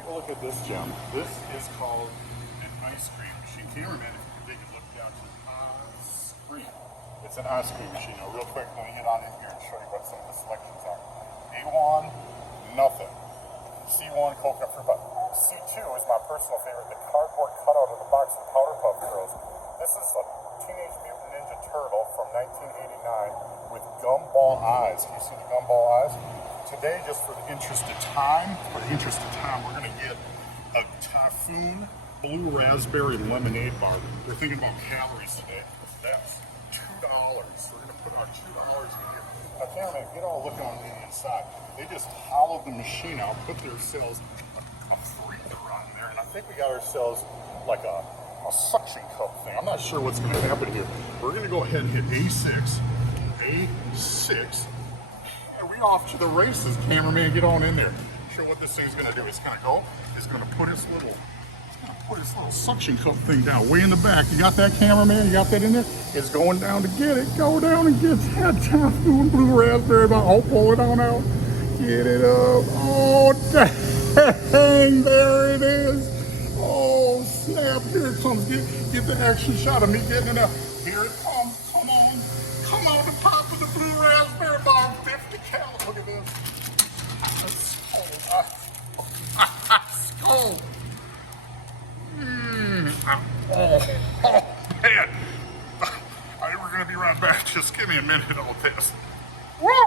Take a look at this gem. This is called an ice cream machine. Cameraman, if you can take a look down to ice cream. It's an ice cream machine. Now, real quick, let me get on in here and show you what some of the selections are. A1, nothing. C1, coconut fruit punch. C2 is my personal favorite, the cardboard cutout of the box of Powder Puff Girls. This is a Teenage Mutant Ninja Turtle from 1989 with gumball eyes. Can you see the gumball eyes? Today, just for the interest of time, we're going to get a Typhoon Blue Raspberry Lemonade bar. We're thinking about calories today. That's $2. We're going to put our $2 in here. Now, cameraman, get all looking on the inside. They just hollowed the machine out, put themselves a freezer on there, and I think we got ourselves like a suction cup thing. I'm not sure what's going to happen here. We're going to go ahead and hit A6, and we off to the races. Cameraman, get on in there. Show what this thing's going to do. It's going to go. It's going to put its little suction cup thing down way in the back. You got that, cameraman? You got that in there? It's going down to get it. Go down and get that Typhoon Blue Raspberry. Oh, pull it on out. Get it up. Oh, dang, there it is. Oh, snap. Here it comes. Get the action shot of me getting it up. Here it comes.